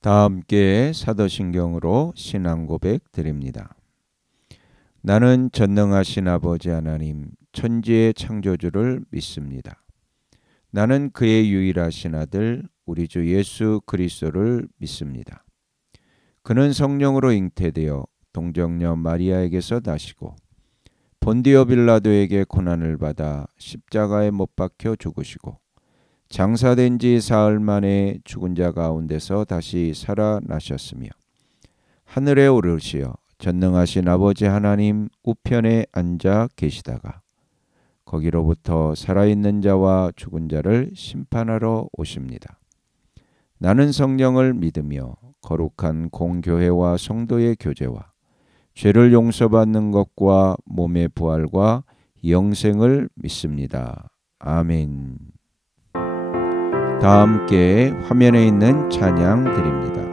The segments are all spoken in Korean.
다 함께 사도신경으로 신앙 고백 드립니다. 나는 전능하신 아버지 하나님 천지의 창조주를 믿습니다. 나는 그의 유일하신 아들 우리 주 예수 그리스도를 믿습니다. 그는 성령으로 잉태되어 동정녀 마리아에게서 나시고 본디오 빌라도에게 고난을 받아 십자가에 못 박혀 죽으시고 장사된 지 사흘 만에 죽은 자 가운데서 다시 살아나셨으며 하늘에 오르시어 전능하신 아버지 하나님 우편에 앉아 계시다가 거기로부터 살아있는 자와 죽은 자를 심판하러 오십니다. 나는 성령을 믿으며 거룩한 공교회와 성도의 교제와 죄를 용서받는 것과 몸의 부활과 영생을 믿습니다. 아멘. 다 함께 화면에 있는 찬양 드립니다.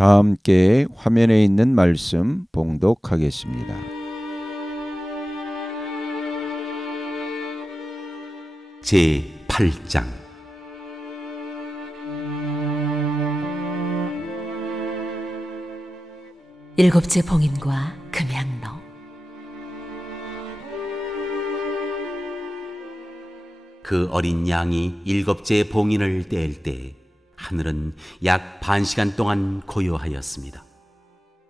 다 함께 화면에 있는 말씀 봉독하겠습니다. 제8장 일곱째 봉인과 금향로. 그 어린 양이 일곱째 봉인을 뗄 때 하늘은 약 반시간 동안 고요하였습니다.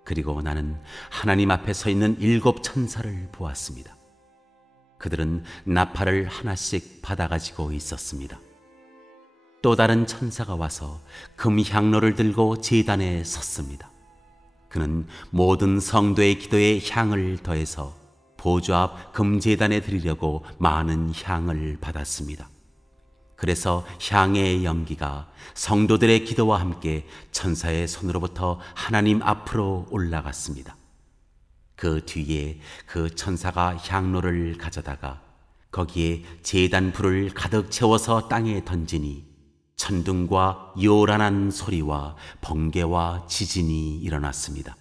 그리고 나는 하나님 앞에 서 있는 일곱 천사를 보았습니다. 그들은 나팔을 하나씩 받아가지고 있었습니다. 또 다른 천사가 와서 금향로를 들고 제단에 섰습니다. 그는 모든 성도의 기도에 향을 더해서 보좌 앞 금제단에 드리려고 많은 향을 받았습니다. 그래서 향의 연기가 성도들의 기도와 함께 천사의 손으로부터 하나님 앞으로 올라갔습니다. 그 뒤에 그 천사가 향로를 가져다가 거기에 제단 불을 가득 채워서 땅에 던지니 천둥과 요란한 소리와 번개와 지진이 일어났습니다.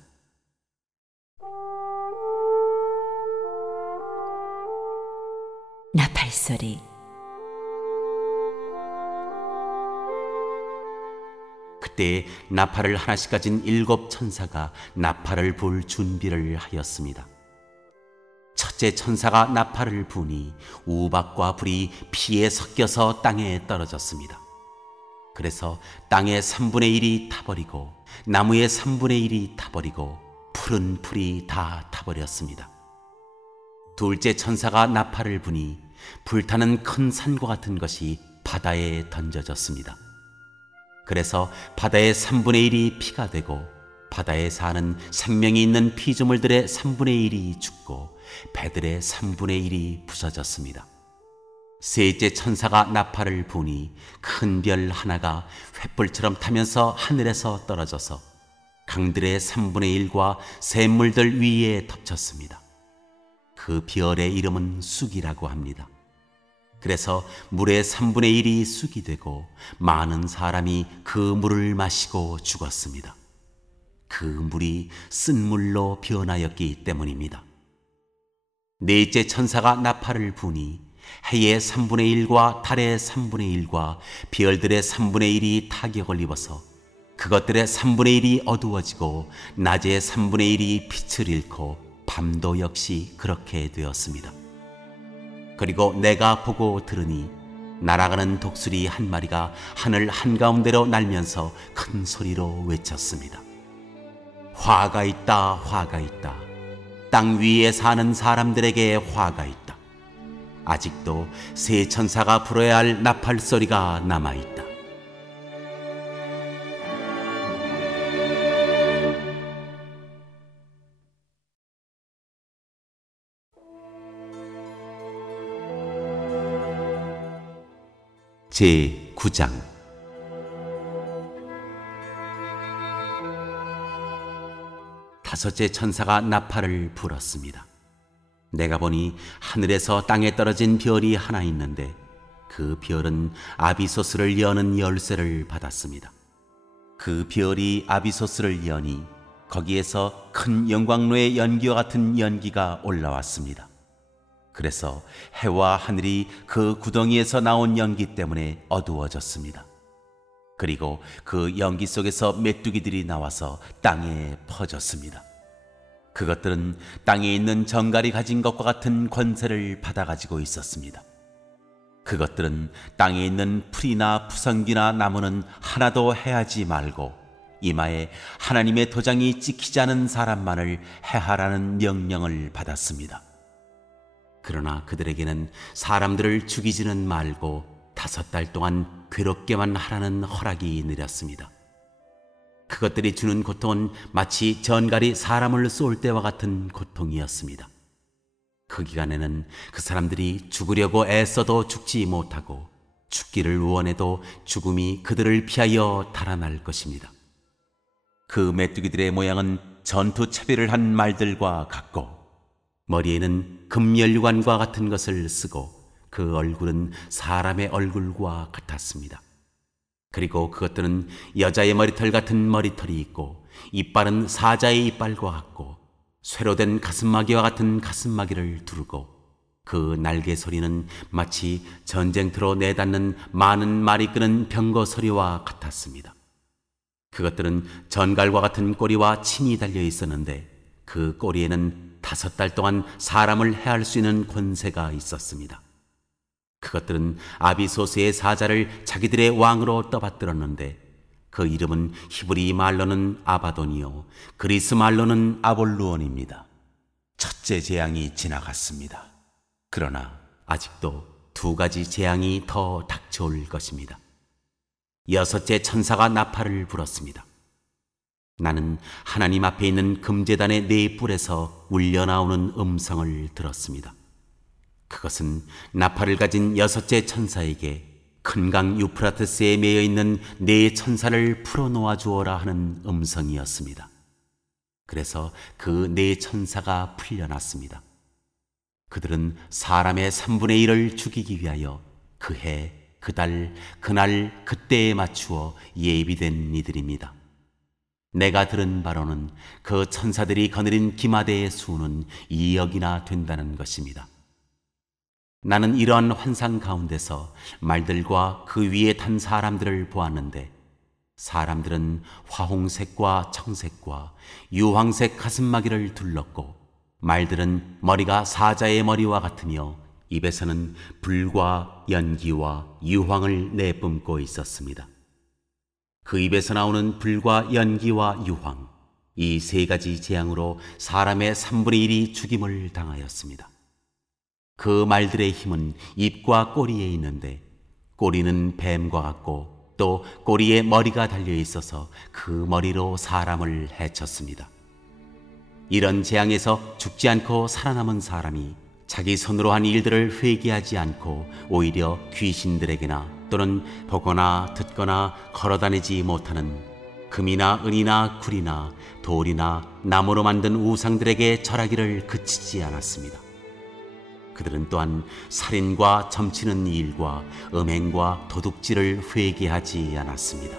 나팔소리. 그때 나팔을 하나씩 가진 7 천사가 나팔을 불 준비를 하였습니다. 첫째 천사가 나팔을 부니 우박과 불이 피에 섞여서 땅에 떨어졌습니다. 그래서 땅의 3분의 1이 타버리고 나무의 3분의 1이 타버리고 푸른 풀이 다 타버렸습니다. 둘째 천사가 나팔을 부니 불타는 큰 산과 같은 것이 바다에 던져졌습니다. 그래서 바다의 3분의 1이 피가 되고 바다에 사는 생명이 있는 피조물들의 3분의 1이 죽고 배들의 3분의 1이 부서졌습니다. 셋째 천사가 나팔을 부니 큰 별 하나가 횃불처럼 타면서 하늘에서 떨어져서 강들의 3분의 1과 샘물들 위에 덮쳤습니다. 그 별의 이름은 쑥이라고 합니다. 그래서 물의 3분의 1이 쑥이 되고 많은 사람이 그 물을 마시고 죽었습니다. 그 물이 쓴 물로 변하였기 때문입니다. 넷째 천사가 나팔을 부니 해의 3분의 1과 달의 3분의 1과 별들의 3분의 1이 타격을 입어서 그것들의 3분의 1이 어두워지고 낮의 3분의 1이 빛을 잃고 밤도 역시 그렇게 되었습니다. 그리고 내가 보고 들으니 날아가는 독수리 한 마리가 하늘 한가운데로 날면서 큰 소리로 외쳤습니다. 화가 있다, 화가 있다. 땅 위에 사는 사람들에게 화가 있다. 아직도 세 천사가 불어야 할 나팔 소리가 남아있다. 제9장. 다섯째 천사가 나팔을 불었습니다. 내가 보니 하늘에서 땅에 떨어진 별이 하나 있는데 그 별은 아비소스를 여는 열쇠를 받았습니다. 그 별이 아비소스를 여니 거기에서 큰 영광로의 연기와 같은 연기가 올라왔습니다. 그래서 해와 하늘이 그 구덩이에서 나온 연기 때문에 어두워졌습니다. 그리고 그 연기 속에서 메뚜기들이 나와서 땅에 퍼졌습니다. 그것들은 땅에 있는 정갈이 가진 것과 같은 권세를 받아가지고 있었습니다. 그것들은 땅에 있는 풀이나 푸성귀나 나무는 하나도 해하지 말고 이마에 하나님의 도장이 찍히지 않은 사람만을 해하라는 명령을 받았습니다. 그러나 그들에게는 사람들을 죽이지는 말고 5달 동안 괴롭게만 하라는 허락이 내렸습니다. 그것들이 주는 고통은 마치 전갈이 사람을 쏠 때와 같은 고통이었습니다. 그 기간에는 그 사람들이 죽으려고 애써도 죽지 못하고 죽기를 원해도 죽음이 그들을 피하여 달아날 것입니다. 그 메뚜기들의 모양은 전투 차별을 한 말들과 같고 머리에는 금연류관과 같은 것을 쓰고 그 얼굴은 사람의 얼굴과 같았습니다. 그리고 그것들은 여자의 머리털 같은 머리털이 있고 이빨은 사자의 이빨과 같고 쇠로 된 가슴마개와 같은 가슴마개를 두르고 그 날개 소리는 마치 전쟁터로 내닫는 많은 말이 끄는 병거 소리와 같았습니다. 그것들은 전갈과 같은 꼬리와 침이 달려 있었는데 그 꼬리에는 5달 동안 사람을 해할 수 있는 권세가 있었습니다. 그것들은 아비소스의 사자를 자기들의 왕으로 떠받들었는데 그 이름은 히브리 말로는 아바돈이요 그리스 말로는 아볼루온입니다. 첫째 재앙이 지나갔습니다. 그러나 아직도 2가지 재앙이 더 닥쳐올 것입니다. 6째 천사가 나팔을 불었습니다. 나는 하나님 앞에 있는 금제단의 네 뿔에서 울려나오는 음성을 들었습니다. 그것은 나팔을 가진 여섯째 천사에게 큰 강 유프라테스에 매여 있는 네 천사를 풀어놓아 주어라 하는 음성이었습니다. 그래서 그 네 천사가 풀려났습니다. 그들은 사람의 3분의 1을 죽이기 위하여 그 해, 그 달, 그날, 그때에 맞추어 예비된 이들입니다. 내가 들은 바로는 그 천사들이 거느린 기마대의 수는 2억이나 된다는 것입니다. 나는 이러한 환상 가운데서 말들과 그 위에 탄 사람들을 보았는데, 사람들은 화홍색과 청색과 유황색 가슴마기를 둘렀고, 말들은 머리가 사자의 머리와 같으며 입에서는 불과 연기와 유황을 내뿜고 있었습니다. 그 입에서 나오는 불과 연기와 유황, 이 세 가지 재앙으로 사람의 3분의 1이 죽임을 당하였습니다. 그 말들의 힘은 입과 꼬리에 있는데, 꼬리는 뱀과 같고 또 꼬리에 머리가 달려 있어서 그 머리로 사람을 해쳤습니다. 이런 재앙에서 죽지 않고 살아남은 사람이 자기 손으로 한 일들을 회개하지 않고 오히려 귀신들에게나 또는 보거나 듣거나 걸어다니지 못하는 금이나 은이나 굴이나 돌이나 나무로 만든 우상들에게 절하기를 그치지 않았습니다. 그들은 또한 살인과 점치는 일과 음행과 도둑질을 회개하지 않았습니다.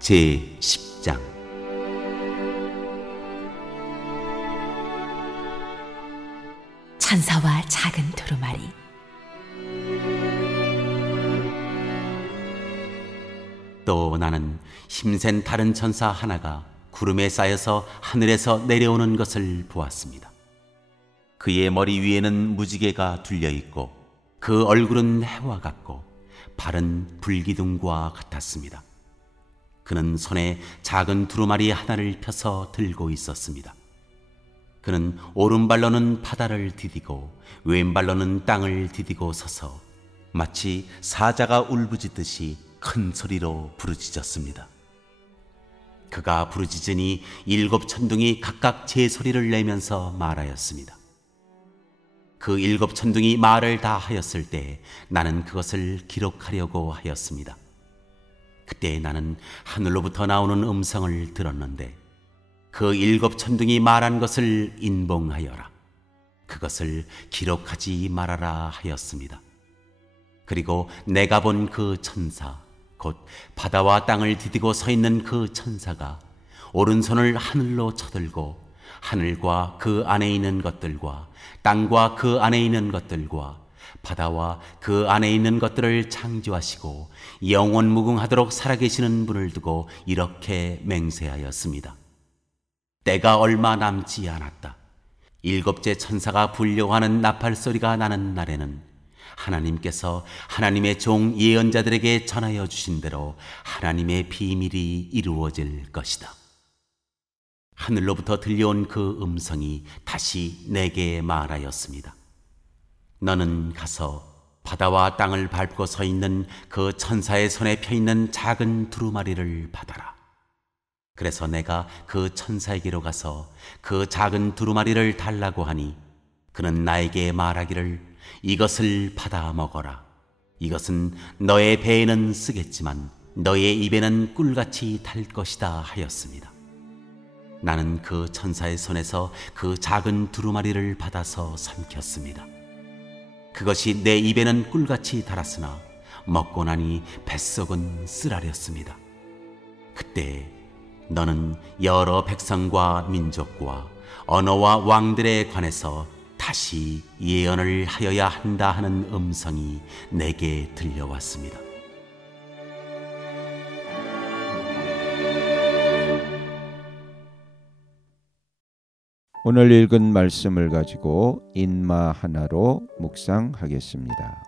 제10장 천사와 작은 두루마리. 또 나는 힘센 다른 천사 하나가 구름에 쌓여서 하늘에서 내려오는 것을 보았습니다. 그의 머리 위에는 무지개가 둘려 있고 그 얼굴은 해와 같고 발은 불기둥과 같았습니다. 그는 손에 작은 두루마리 하나를 펴서 들고 있었습니다. 그는 오른발로는 바다를 디디고 왼발로는 땅을 디디고 서서 마치 사자가 울부짖듯이 큰 소리로 부르짖었습니다. 그가 부르짖으니 7 천둥이 각각 제 소리를 내면서 말하였습니다. 그 7 천둥이 말을 다 하였을 때 나는 그것을 기록하려고 하였습니다. 그때 나는 하늘로부터 나오는 음성을 들었는데, 그 7 천둥이 말한 것을 인봉하여라, 그것을 기록하지 말아라 하였습니다. 그리고 내가 본 그 천사, 곧 바다와 땅을 디디고 서 있는 그 천사가 오른손을 하늘로 쳐들고 하늘과 그 안에 있는 것들과 땅과 그 안에 있는 것들과 바다와 그 안에 있는 것들을 창조하시고 영원 무궁하도록 살아계시는 분을 두고 이렇게 맹세하였습니다. 때가 얼마 남지 않았다. 7째 천사가 불려고 하는 나팔 소리가 나는 날에는 하나님께서 하나님의 종 예언자들에게 전하여 주신 대로 하나님의 비밀이 이루어질 것이다. 하늘로부터 들려온 그 음성이 다시 내게 말하였습니다. 너는 가서 바다와 땅을 밟고 서 있는 그 천사의 손에 펴 있는 작은 두루마리를 받아라. 그래서 내가 그 천사에게로 가서 그 작은 두루마리를 달라고 하니 그는 나에게 말하기를, 이것을 받아 먹어라. 이것은 너의 배에는 쓰겠지만 너의 입에는 꿀같이 달 것이다 하였습니다. 나는 그 천사의 손에서 그 작은 두루마리를 받아서 삼켰습니다. 그것이 내 입에는 꿀같이 달았으나 먹고 나니 뱃속은 쓰라렸습니다. 그때 너는 여러 백성과 민족과 언어와 왕들에 관해서 다시 예언을 하여야 한다 하는 음성이 내게 들려왔습니다. 오늘 읽은 말씀을 가지고 인마 하나로 묵상하겠습니다.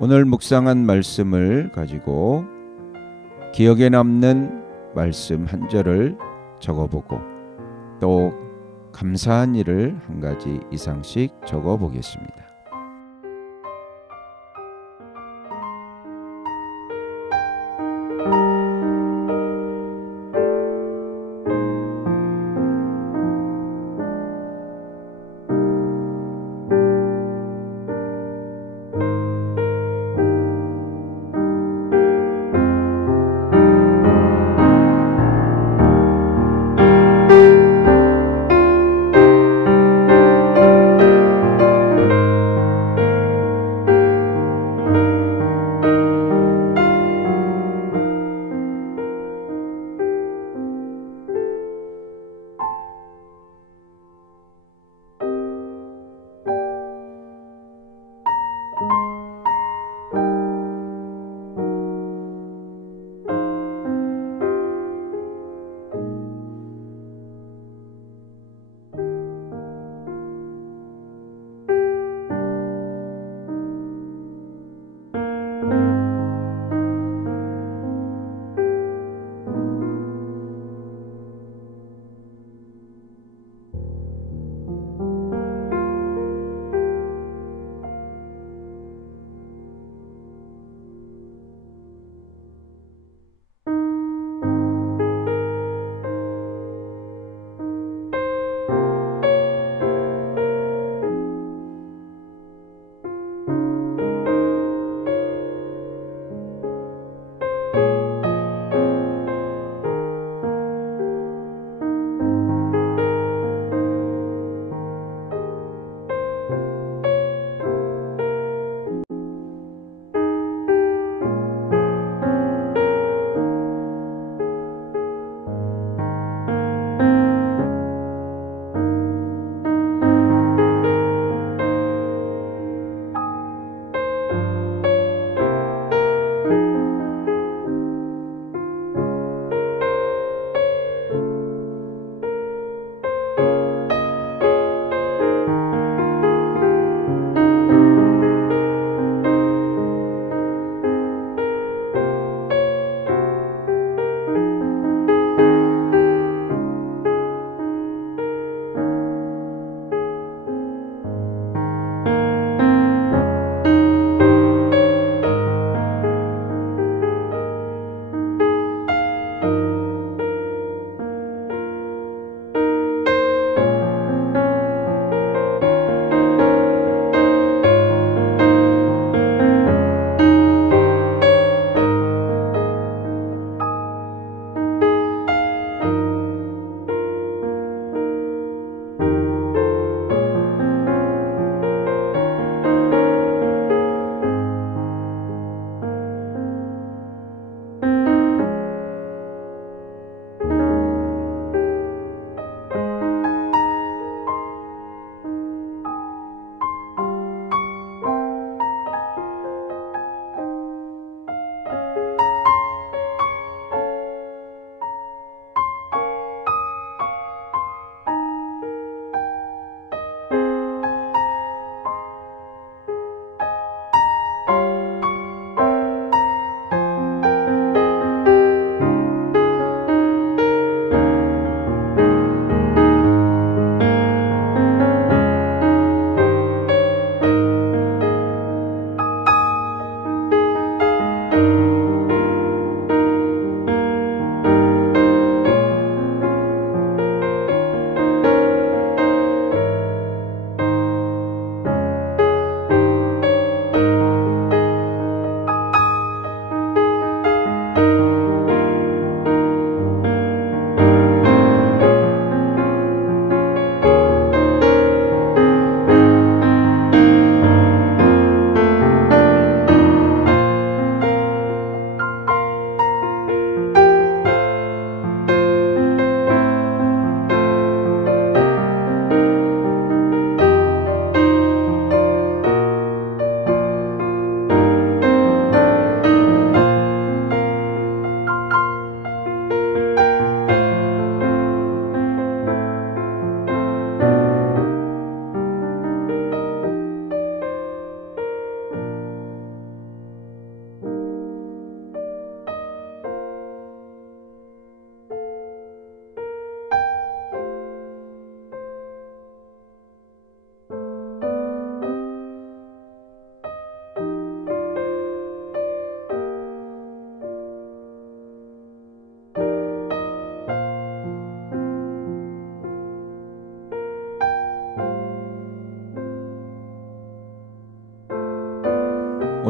오늘 묵상한 말씀을 가지고 기억에 남는 말씀 한 절을 적어보고 또 감사한 일을 한 가지 이상씩 적어보겠습니다.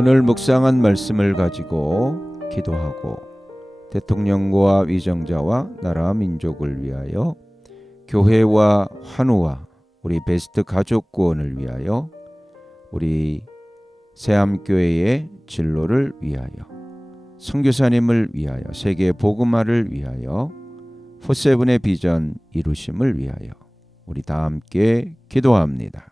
오늘 묵상한 말씀을 가지고 기도하고 대통령과 위정자와 나라 민족을 위하여 교회와 환우와 우리 베스트 가족 구원을 위하여 우리 새암교회의 진로를 위하여 선교사님을 위하여 세계 복음화를 위하여 포세븐의 비전 이루심을 위하여 우리 다 함께 기도합니다.